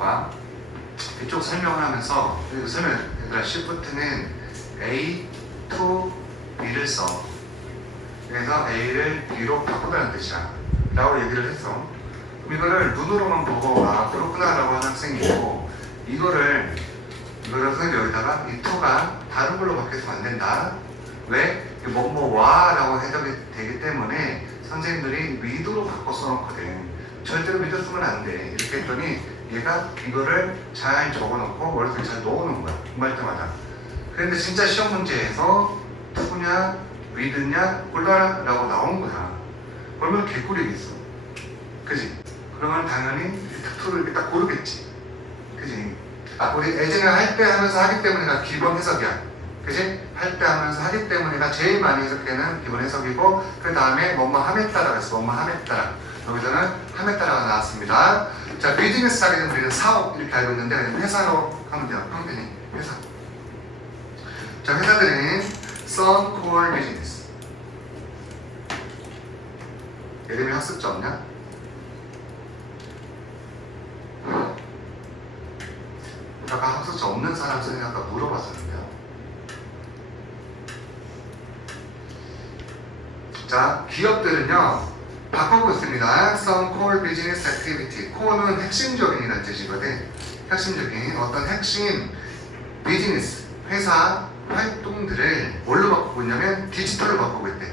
봐봐. 이쪽 설명을 하면서 얘들아 Shift는 A to B를 써. 그래서 A를 B로 바꾸다는 뜻이야 라고 얘기를 했어. 그럼 이거를 눈으로만 보고 아 그렇구나 라고 하는 학생이 있고, 이거를 선생님이 여기다가 이 to가 다른 걸로 바뀌어서는 안 된다. 왜? 뭐와 라고 해석이 되기 때문에 선생님들이 with로 바꿔 써놓거든. 절대로 with 쓰면 안 돼. 이렇게 했더니 얘가 이거를 잘 적어놓고 머릿속에 잘 넣어놓은 거야. 공부할 때마다. 그런데 진짜 시험 문제에서 to냐 with냐 골라라 라고 나온 거야. 그러면 개꿀이겠어. 그지? 그러면 당연히 to를 이렇게 딱 고르겠지. 그지? 우리 예전에 할 때 하면서 하기 때문에가 기본 해석이야. 그지? 할 때 하면서 하기 때문에가 제일 많이 해석되는 기본 해석이고, 그 다음에 뭐뭐 함에 따라 그랬어. 뭐뭐 함에 따라. 여기서는 함에 따라가 나왔습니다. 자, 비즈니스 하게 되면 우리는 사업 이렇게 알고 있는데 그냥 회사로 하면 돼요. 평균이 회사. 자, 회사들은 Sun Core Business. 예림이 학습자 없냐? 아까 학습자 없는 사람 선생님 아까 물어봤었는데요. 자, 기업들은요 바꾸고 있습니다. Some core business activity. core는 핵심적인이라는 뜻이거든. 핵심적인 어떤 핵심 비즈니스, 회사 활동들을 뭘로 바꾸고 있냐면 디지털로 바꾸고 있대.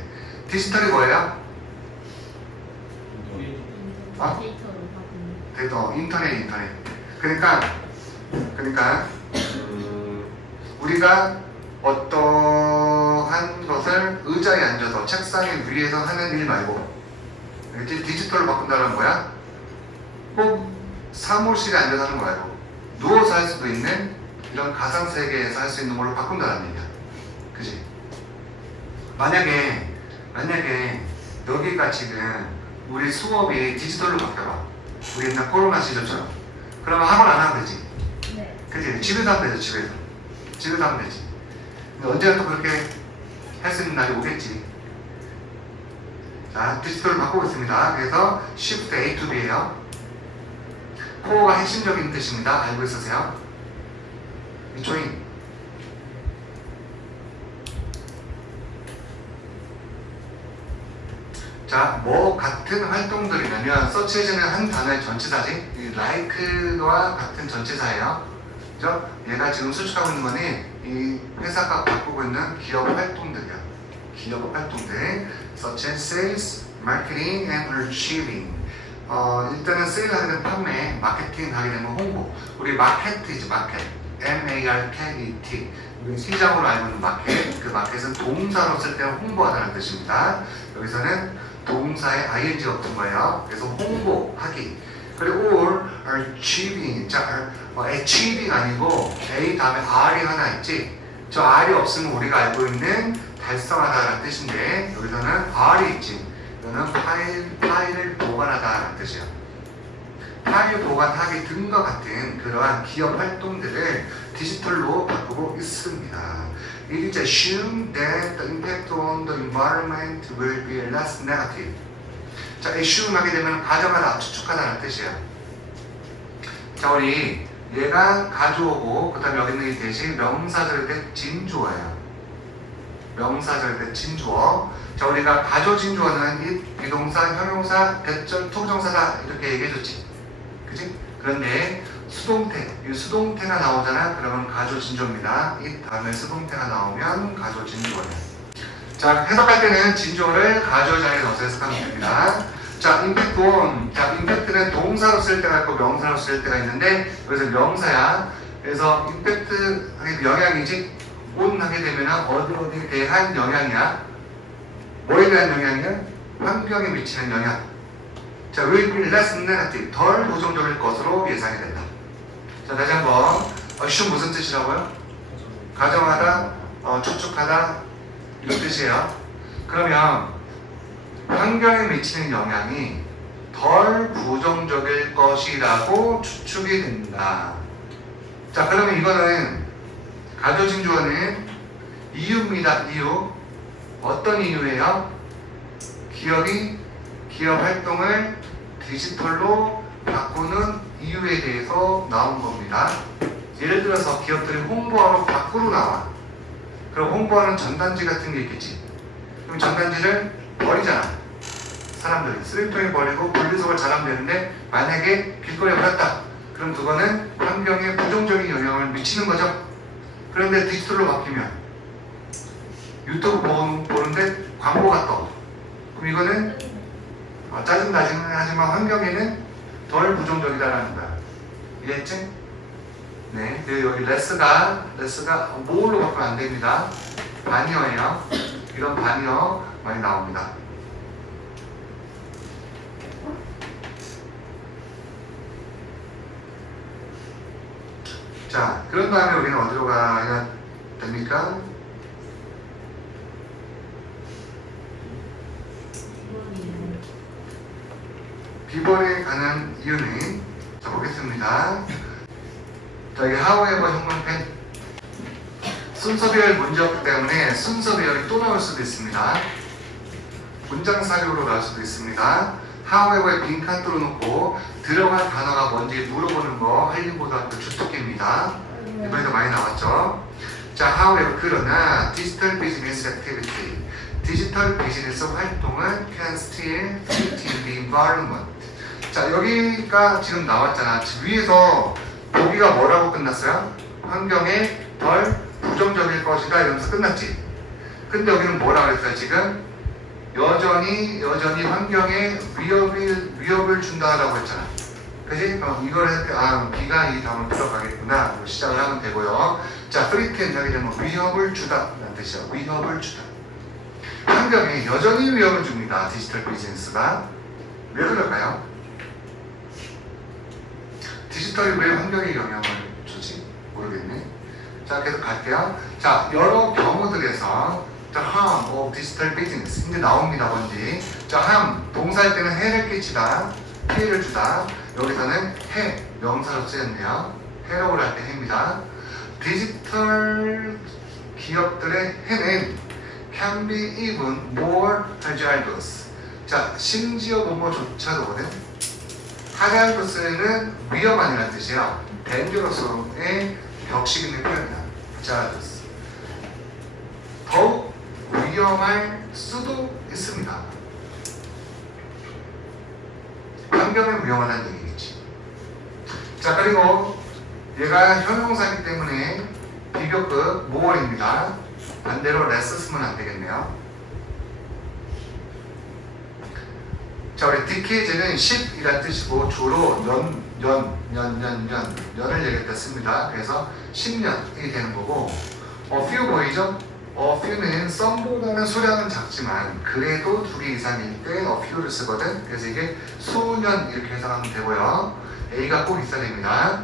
디지털이 뭐예요? 데이터, 인터넷. 그러니까 우리가 어떠한 것을 의자에 앉아서 책상에 위에서 하는 일 말고 디지털로 바꾼다는 거야. 꼭 사무실에 앉아서 하는 거 말고 누워서 할 수도 있는 이런 가상세계에서 할 수 있는 걸로 바꾼다는 얘기야. 그지? 만약에 여기가 지금 우리 수업이 디지털로 바뀌어봐. 우리 옛날 코로나 시절처럼. 그러면 학원 안 하면 되지. 네. 그지? 집에서 하면 되죠. 집에서 하면 되지. 근데 언제나 또 그렇게 할 수 있는 날이 오겠지. 자, 디지털을 바꾸고 있습니다. 그래서 Shift A to B예요. 코어가 핵심적인 뜻입니다. 알고 있으세요? 조인. 자, 뭐 같은 활동들이냐면 서치 에이전은 한 단어의 전치사지. 이 like와 같은 전치사예요. 그죠? 얘가 지금 수축하고 있는 거니 이 회사가 바꾸고 있는 기업 활동들이야. 기업 활동들. such as sales, marketing, and achieving. 일단은 세일 하게 되면 판매, 마케팅 하게 되면 홍보. 우리 마케트이지, 마켓. M-A-R-K-E-T. 우리 시장으로 알고 있는 마켓. 그 마켓은 동사로 쓸 때는 홍보하다는 뜻입니다. 여기서는 동사에 ing가 붙은 거예요. 그래서 홍보하기. 그리고 or achieving. 자, achieving 아니고 A 다음에 R이 하나 있지. 저 R이 없으면 우리가 알고 있는 달성하다라는 뜻인데 여기서는 R이 있지. 이거는 파일을 보관하다라는 뜻이야. 파일 보관하기 등과 같은 그러한 기업 활동들을 디지털로 바꾸고 있습니다. It is assumed that the impact on the environment will be less negative. 자, assume 하게 되면 가정하다, 추측하다는 뜻이야. 자, 우리 얘가 가져오고 그 다음에 여기 있는 이 대신 명사절 때 진주어예요. 명사절 때 진주어. 자, 우리가 가져진주어는 이 비동사, 형용사, 대절, 투부정사다 이렇게 얘기해줬지. 그치? 그런데 수동태, 이 수동태가 나오잖아. 그러면 가져진주어입니다. 이 다음에 수동태가 나오면 가져진주어예요. 자, 해석할 때는 진주어를 가져 자리에 넣어서 해석하면 됩니다. 자, 임팩트 온. 자, 임팩트는 동사로 쓸 때가 있고 명사로 쓸 때가 있는데 여기서 명사야. 그래서 임팩트 영향이지. 온 하게 되면 어디에 대한 영향이야? 뭐에 대한 영향이야? 환경에 미치는 영향. 자, will be less negative. 덜 부정적일 것으로 예상이 된다. 자, 다시 한번. assume 무슨 뜻이라고요? 가정하다, 추측하다 이런 뜻이에요. 그러면 환경에 미치는 영향이 덜 부정적일 것이라고 추측이 된다. 자, 그러면 이거는 가져진 주어는 이유입니다. 이유. 어떤 이유예요? 기업이 기업 활동을 디지털로 바꾸는 이유. 이유에 대해서 나온 겁니다. 예를 들어서 기업들이 홍보하러 밖으로 나와. 그럼 홍보하는 전단지 같은 게 있겠지. 그럼 전단지를 버리잖아. 사람들이 쓰레기통에 버리고 분리수거를 잘하면 되는데 만약에 길거리에 버렸다. 그럼 그거는 환경에 부정적인 영향을 미치는 거죠. 그런데 디지털로 바뀌면 유튜브 보는데 광고가 떠. 그럼 이거는 짜증나지는 하지만 환경에는 덜 부정적이다라는 거야. 이해했지? 네, 여기 레스가 뭘로 바꾸면 안 됩니다. 바니어예요. 이런 바니어 많이 나옵니다. 자, 그런 다음에 우리는 어디로 가야 됩니까? 비번에 가는 이유는 자 보겠습니다. 자, 이게 however 형광펜 순서 배열 문제였기 때문에 순서 배열이 또 나올 수도 있습니다. 문장 사료로 나올 수도 있습니다. however에 빈칸 뚫어놓고 들어갈 단어가 뭔지 물어보는 거 한림고등학교 주특기입니다. 이번에도 많이 나왔죠. 자, however 그러나 디지털 비즈니스 액티비티 디지털 비즈니스 활동은 can still fit in the environment. 자, 여기가 지금 나왔잖아. 위에서 보기가 뭐라고 끝났어요? 환경에 덜 부정적일 것이다 이러면서 끝났지. 근데 여기는 뭐라고 했어요? 지금 여전히 환경에 위협을 준다라고 했잖아. 그지? 이걸 할 때 B가 이 다음으로 들어가겠구나. 시작을 하면 되고요. 자, 프리텐 여기 되면 위협을 주다 라는 뜻이야. 위협을 주다. 환경에 여전히 위협을 줍니다. 디지털 비즈니스가. 왜 그럴까요? 디지털이 왜 환경에 영향을 주지? 모르겠네. 자, 계속 갈게요. 자, 여러 경우들에서 the harm of digital business 이제 나옵니다. 뭔지. 자, harm 동사일 때는 해를 끼치다, 피해를 주다. 여기서는 해 명사로 쓰였네요. 해로울 할 때 해입니다. 디지털 기업들의 해는 can be even more hazardous. 자, 심지어 뭐뭐조차도거든. hazardous는 위험한이라는 뜻이에요. dangerous의 격식 있는 표현이야. hazardous. 더욱 위험할 수도 있습니다. 환경에 위험하다는 얘기겠지. 자, 그리고 얘가 형용사이기 때문에 비교급 more입니다. 반대로 less 쓰면 안 되겠네요. 자, 우리 decade는 10이라는 뜻이고 주로 년을 얘기했다 씁니다. 그래서 10년이 되는 거고 few 보이죠? few는 some보다는 수량은 작지만 그래도 2개 이상일 때 few를 쓰거든. 그래서 이게 수년 이렇게 해석하면 되고요. A가 꼭 있어야 됩니다.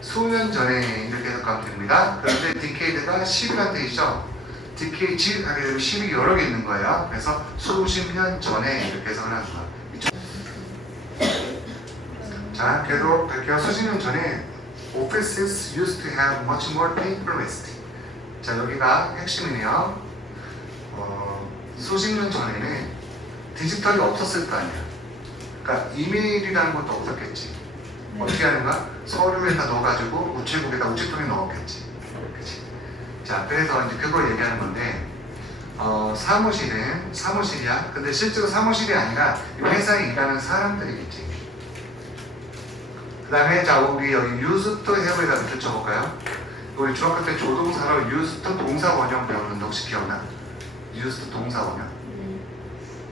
수년 전에 이렇게 해석하면 됩니다. 그런데 decade가 10이라는 뜻이죠. decade 하게 되면 10이 여러 개 있는 거예요. 그래서 수십 년 전에 이렇게 해석을 하는 거예요. 자, 계속 갈게요. 수십 년 전에 offices used to have much more paper waste. 자, 여기가 핵심이네요. 수십 년 전에는 디지털이 없었을 거 아니야. 그러니까 이메일이라는 것도 없었겠지. 어떻게 하는 거야? 서류에다 넣어가지고 우체국에다 우체통에 넣었겠지. 그치? 자, 그래서 이제 그걸 얘기하는 건데, 사무실은 사무실이야. 근데 실제로 사무실이 아니라 회사에 일하는 사람들이겠지. 그 다음에 자, 우리 여기 used to have에다 밑줄 쳐볼까요? 우리 중학교 때 조동사로 used to 동사 원형 배우는데 혹시 기억나? used to 동사 원형.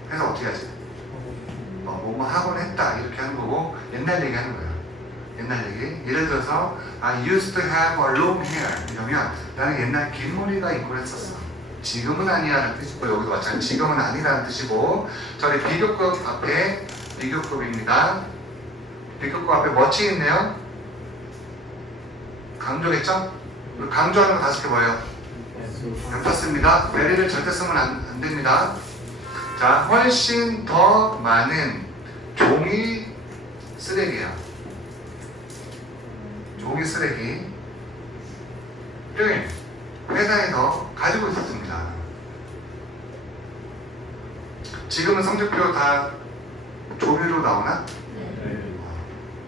그래서 어떻게 하지? 뭐뭐 하곤 했다 이렇게 하는 거고 옛날 얘기 하는 거야. 옛날 얘기. 예를 들어서 I used to have a long hair 이러면 나는 옛날 긴 머리가 있고 했었어. 지금은 아니야라는 뜻이고 여기도 마찬가지 지금은 아니라는 뜻이고 저희 비교급 앞에 비교급입니다. 비교급 앞에 뭐치 있네요? 강조겠죠? 강조하는 거 5개 뭐예요? 엠파스입니다. very를 절대 쓰면 안 됩니다. 자, 훨씬 더 많은 종이 쓰레기야. 종이 쓰레기를 회사에서 가지고 있었습니다. 지금은 성적표 다 종이로 나오나?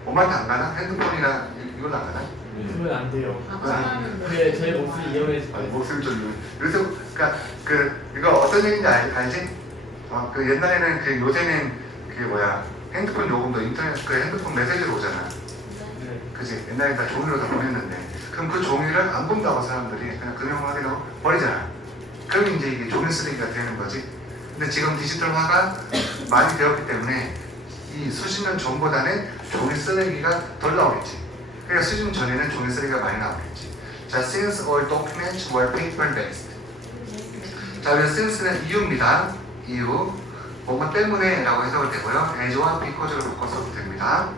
엄마한테 안 가나? 핸드폰이나 이걸로 안 가나? 그건 안 돼요. 아까는 네, 저희 목소리 이용해서. 아니, 목소리 좀 그래서 그러니까 이거 어떤 얘기인지 알지? 그 옛날에는 그 요새는 그게 뭐야 핸드폰 요금도 인터넷 그 핸드폰 메시지로 오잖아. 네. 그지? 옛날에 다 종이로 다 보냈는데 그럼 그 종이를 안 본다고 사람들이 그냥 금융화기로 버리잖아. 그럼 이제 이게 종이 쓰레기가 되는 거지. 근데 지금 디지털화가 많이 되었기 때문에 이 수십 년 전보다는 종이 쓰레기가 덜 나오겠지. 그러니까 수십 년 전에는 종이 쓰레기가 많이 나오겠지. 자, since all documents were paper based. 자, 그래서 since는 이유입니다. 이유. 뭐뭐 때문에 라고 해석을 되고요. as와 because로 바꿔서도 됩니다.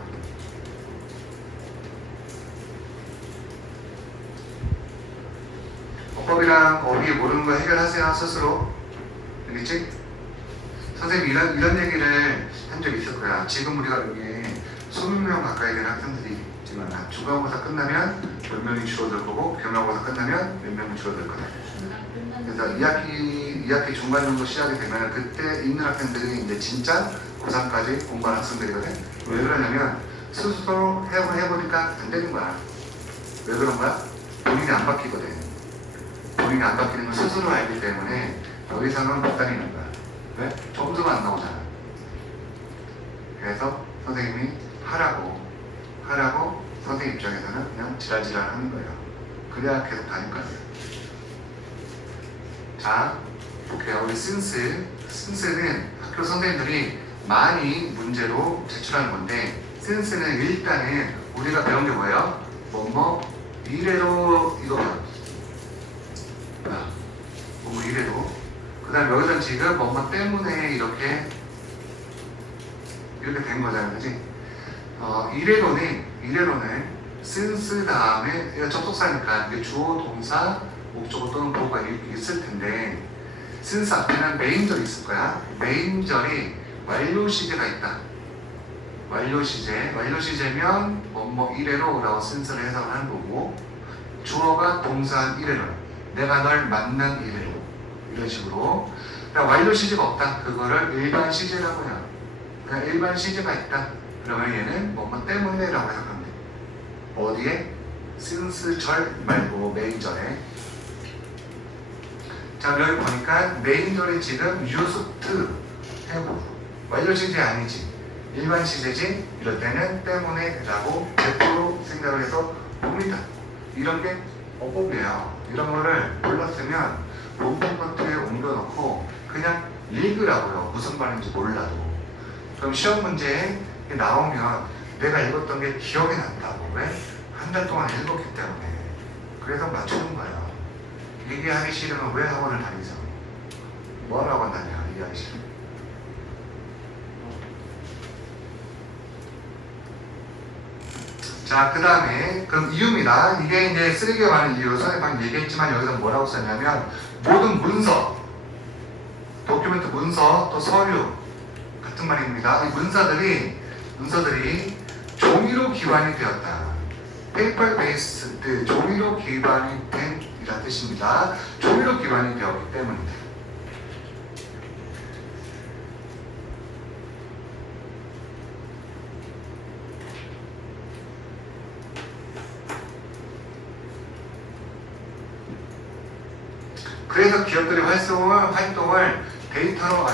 어법이랑 어휘 모르는 거 해결하세요 스스로. 알겠지? 선생님이 이런 얘기를 한 적이 있을 거야. 지금 우리가 여기에 20명 가까이 되는 학생들이 있지만 중간고사 끝나면 몇 명이 줄어들 거고 교명고사 끝나면 몇 명이 줄어들 거다. 그래서 2학기 중간 정도 시작이 되면 그때 있는 학생들이 이제 진짜 고3까지 공부하는 학생들이거든. 왜 그러냐면 스스로 해보니까 안 되는 거야. 왜 그런 거야? 본인이 안 바뀌거든. 본인이 안 바뀌는 걸 스스로 알기 때문에 더 이상은 못 다니는 거야. 왜? 점수가 안 나오잖아. 그래서 선생님이 하라고 선생님 입장에서는 그냥 지랄지랄 하는 거예요. 그래야 계속 다닐 거예요. 자, 볼게요. 우리 since는 학교 선생님들이 많이 문제로 제출하는 건데 since는 일단은 우리가 배운 게 뭐예요? 이래로 이거 이래로 그 다음에 여기서 지금 때문에 이렇게 된 거잖아요. 그치? 이래로는 since 다음에 접속사니까 이게 주어, 동사, 목적어 또는 보호가 있을 텐데 since 앞에는 메인절이 있을 거야. 메인절이 완료 시제가 있다. 완료 시제면 이래로 라고 since를 해석을 하는 거고 주어가 동사한 이래로 내가 널 만난 이래로 이런 식으로. 그러니까 완료 시제가 없다. 그거를 일반 시제라고 해요. 그냥 일반 시제가 있다. 그러면 얘는 때문에 라고 해석하면 돼. 어디에? since 절 말고 메인절에. 자, 여기 보니까 메인절이 지금 used to have 완료 시제 아니지. 일반 시제지. 이럴 때는 때문에 라고 100% 생각을 해서 봅니다. 이런 게 어법이에요. 이런 거를 몰랐으면 본문 노트에 옮겨놓고 그냥 읽으라고요. 무슨 말인지 몰라도. 그럼 시험 문제에 나오면 내가 읽었던 게 기억이 난다고. 왜? 한 달 동안 읽었기 때문에. 그래서 맞추는 거야. 얘기하기 싫으면 왜 학원을 다니죠? 뭐하러 학원 다녀? 얘기하기 싫으면. 자, 그 다음에 그럼 이유입니다. 이게 이제 쓰레기가 많은 이유. 선생님 방금 얘기했지만 여기서 뭐라고 썼냐면 모든 문서, 도큐멘트 문서, 또 서류 같은 말입니다. 이 문서들이 종이로 기반이 되었다. 페이퍼 베이스드, 종이로 기반이 된 이란 뜻입니다. 종이로 기반이 되었기 때문입니다. 그래서 기업들이 활동을 데이터로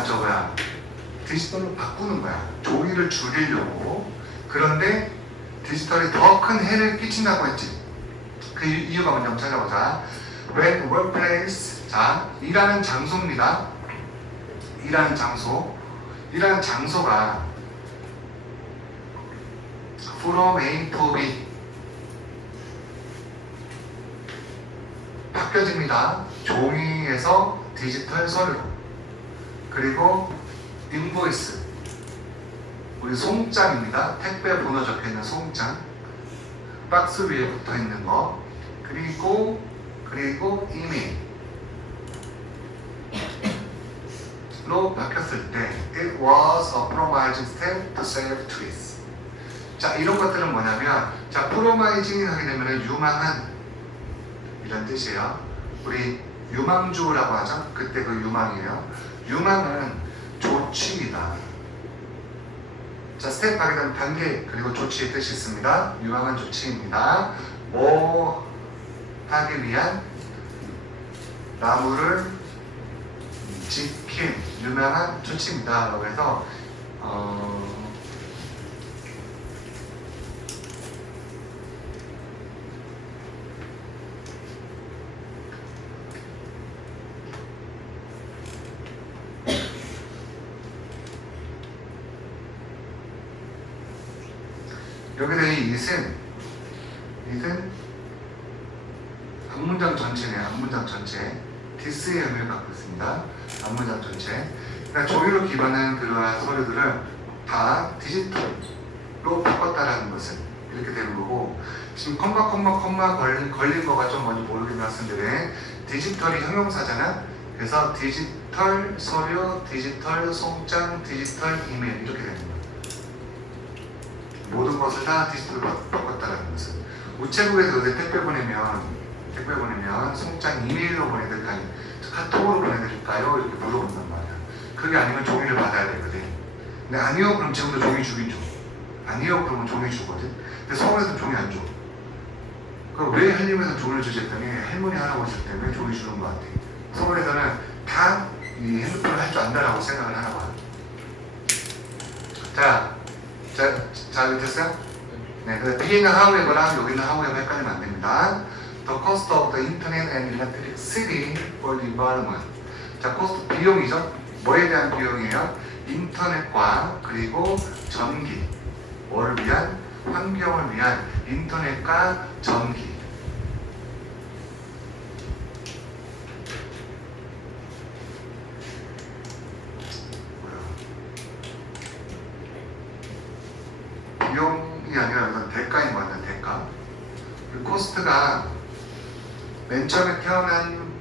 디지털로 바꾸는 거야. 종이를 줄이려고. 그런데 디지털이 더 큰 해를 끼친다고 했지. 그 이유가 뭔지 한번 찾아보자. When workplace, 자, 일하는 장소입니다. 일하는 장소가 from A to B 바뀌어집니다. 종이에서 디지털 서류로. 그리고 인보이스, 우리 송장입니다. 택배 번호 적혀있는 송장, 박스 위에 붙어있는 거. 그리고 이메일로 바뀌었을 때 It was a promising step to save trees. 자, 이런 것들은 뭐냐면, 자, 프로마이징 하게 되면 유망한 이런 뜻이에요. 우리 유망주라고 하죠. 그때 그 유망이에요. 유망은 조치이다. 자, 스텝 하게 되면 단계 그리고 조치의 뜻이 있습니다. 유망한 조치입니다. 뭐 하기 위한 나무를 지킨 유명한 조치입니다. 라고 해서 여기 되는 it은 앞문장 전체네요. 앞문장 전체. this의 의미를 갖고 있습니다. 앞문장 전체. 그러니까 종이로 기반한 그러한 서류들을 다 디지털로 바꿨다라는 것은 이렇게 되는 거고, 지금 컴마 걸린 거가 좀 뭔지 모르긴 말씀드린 디지털이 형용사잖아. 그래서 디지털 서류, 디지털 송장, 디지털 이메일 이렇게 되는 거예요. 모든 것을 다 디지털로 바꿨다라는 것은 우체국에서 택배 보내면 송장 이메일로 보내드릴까요? 카톡으로 보내드릴까요? 이렇게 물어본단 말이야. 그게 아니면 종이를 받아야 되거든. 근데 아니요 그럼 지금도 종이 주긴 줘. 아니요 그러면 종이 주거든. 근데 서울에서는 종이 안 줘. 그럼 왜 한림에서는 종이를 주지 했더니 할머니 할아버지 때문에 종이 주는 것 같아. 서울에서는 다 이 핸드폰을 할 줄 안다라고 생각을 하나 봐. 잘 됐어요? 네, 근데 P는 however랑 여기는 however 헷갈리면 안 됩니다. The cost of the internet and electricity for the environment. 자, cost 비용이죠. 뭐에 대한 비용이에요? 인터넷과 그리고 전기. 뭐를 위한? 환경을 위한 인터넷과 전기. 비용이 아니라 이건 대가인 것 같아요. 대가. 그 코스트가 맨 처음에 태어난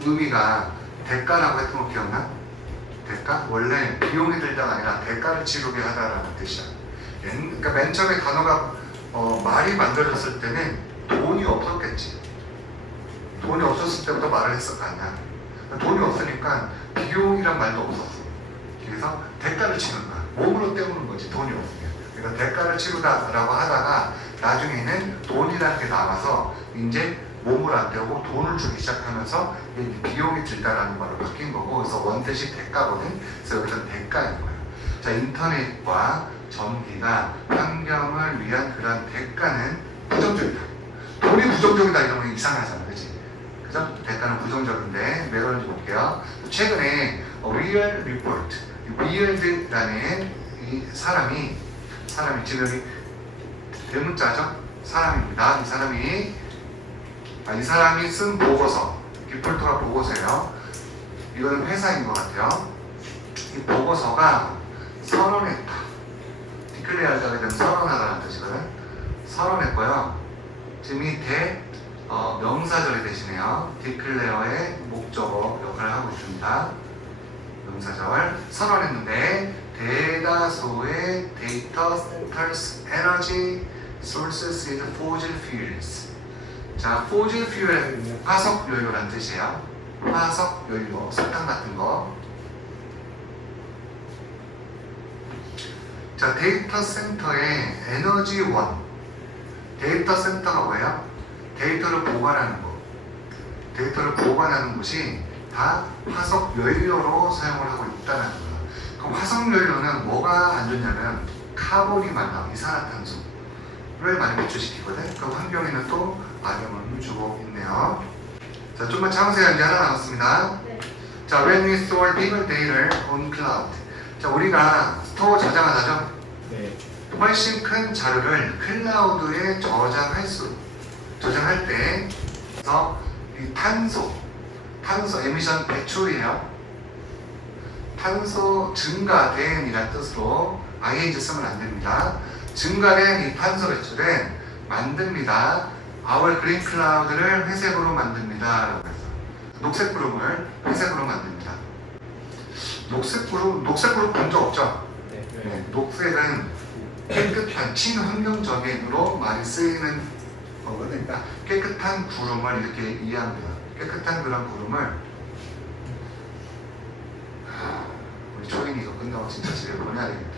의미가 대가라고 했던 거 기억나? 대가? 원래 비용이 들다가 아니라 대가를 치르게 하다라는 뜻이야. 그러니까 맨 처음에 단어가 말이 만들어졌을 때는 돈이 없었겠지. 돈이 없었을 때부터 말을 했을 거 아니야. 돈이 없으니까 비용이란 말도 없었어. 그래서 대가를 치는 거야. 몸으로 때우는 거지. 돈이 없으면. 그러니까 대가를 치르다라고 하다가 나중에는 돈이라는 게 나와서 이제 몸을 안 때우고 돈을 주기 시작하면서 비용이 들다라는 말로 바뀐 거고, 그래서 원뜻이 대가거든. 그래서 여기서 대가인 거예요. 자, 인터넷과 전기가 환경을 위한 그런 대가는 부정적이다. 돈이 부정적이다 이러면 이상하잖아, 그렇지? 그죠? 대가는 부정적인데 왜 그런지 볼게요. 최근에 Real Report, Weird라는 이 사람이 지금 여기 대문자죠? 사람입니다. 이 사람이 쓴 보고서, 디폴트가 보고서예요. 이거는 회사인 것 같아요. 이 보고서가 선언했다. 디클레어하게 되면 선언하다는 뜻이거든. 선언했고요. 지금 이 명사절이 되시네요. 디클레어의 목적어 역할을 하고 있습니다. 명사절. 선언했는데 대다수의 데이터 센터스 에너지 sources is fossil fuels. 자, fossil fuel 화석 연료란 뜻이에요. 화석 연료, 석탄 같은 거. 자, 데이터 센터의 에너지원. 데이터 센터가 뭐예요? 데이터를 보관하는 거. 데이터를 보관하는 곳이 다 화석 연료로 사용을 하고 있다는 거예요. 그럼 화석 연료는 뭐가 안 좋냐면 카본이 많아, 이산화탄소를 많이 배출시키거든. 그럼 환경에는 또 악영향을 주고 있네요. 자, 좀만 참으세요. 이제 하나 남았습니다. 네. 자, when we store bigger data on cloud. 자, 우리가 스토어 저장하다죠? 네. 훨씬 큰 자료를 클라우드에 저장할 때, 그래서 이 탄소 에미션 배출이에요. 탄소 증가된이라는 뜻으로 ing 쓰면 안 됩니다. 증가된 이 탄소 배출은 만듭니다. Our green cloud를 회색으로 만듭니다. 라고 해서 녹색 구름을 회색으로 만듭니다. 녹색 구름 본 적 없죠? 네. 네, 녹색은 깨끗한 친환경적인으로 많이 쓰이는 거거든요. 그러니까 깨끗한 구름을 이렇게 이해합니다. 깨끗한 그런 구름을 우리 초인이 이거 끝나고 진짜 집에 보내야 되겠다.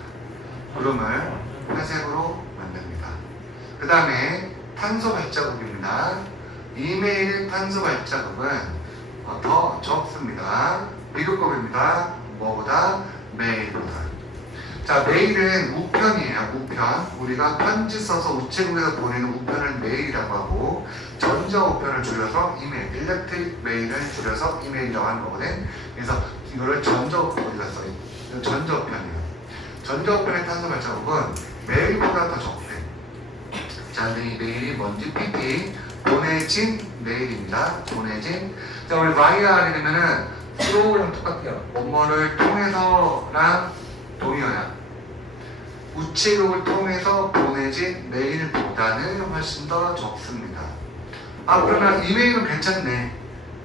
구름을 회색으로 만듭니다. 그 다음에 탄소 발자국입니다. 이메일 탄소 발자국은 더 적습니다. 비교급입니다. 뭐보다? 메일보다. 자, 메일은 우편이에요. 우편. 우리가 편지 써서 우체국에서 보내는 우편을 메일이라고 하고, 전자 우편을 줄여서 이메일, 일렉트릭 메일을 줄여서 이메일이라고 하는 거거든. 그래서 이거를 전자 우편 어디다 써요? 전자 우편이에요. 전자 우편의 탄소 발자국은 메일보다 더 적대. 자, 이 메일이 뭔지 PP, 보내진 메일입니다. 보내진. 자, 우리 vire이 되면은 flow랑 똑같아요. 뭐뭐를 통해서랑 동의어야. 우체국을 통해서 보내진 메일보다는 훨씬 더 적습니다. 아, 그러면 이메일은 괜찮네.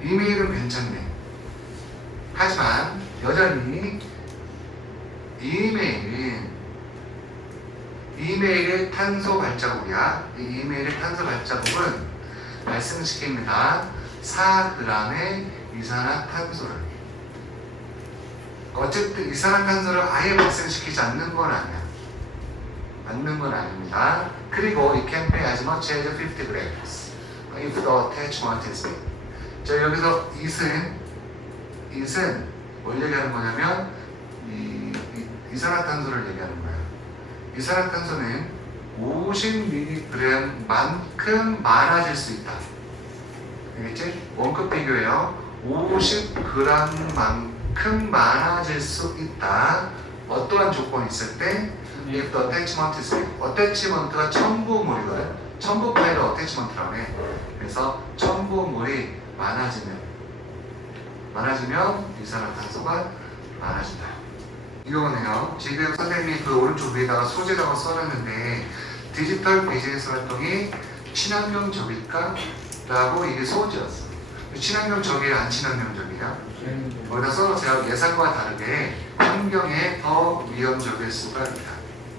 이메일은 괜찮네. 하지만 여전히 이메일의 탄소 발자국이야. 이 이메일의 탄소 발자국은 발생시킵니다. 4g의 이산화탄소를. 어쨌든 이산화탄소를 아예 발생시키지 않는 건 아니야. 않는 건 아닙니다. 그리고 it can be as much as 50 grams if the attachment is big. 자, 여기서 it은 뭘 얘기하는 거냐면 이산화탄소를 얘기하는 거예요. 이산화탄소는 50mg만큼 많아질 수 있다. 알겠지? 원급 비교예요. 50g만큼 많아질 수 있다. 어떠한 조건이 있을 때? If the attachment is big. 어태치먼트가 첨부물이거든. 첨부 파일을 어태치먼트라고 해. 그래서 첨부물이 많아지면 이산화탄소가 많아진다. 이거는요, 지금 선생님이 그 오른쪽 위에다가 소재라고 써놨는데 디지털 비즈니스 활동이 친환경적일까? 라고 이게 소재였어. 친환경적이야, 안 친환경적이야? 거기다 써놓으세요. 예상과 다르게 환경에 더 위험적일 수가 있다.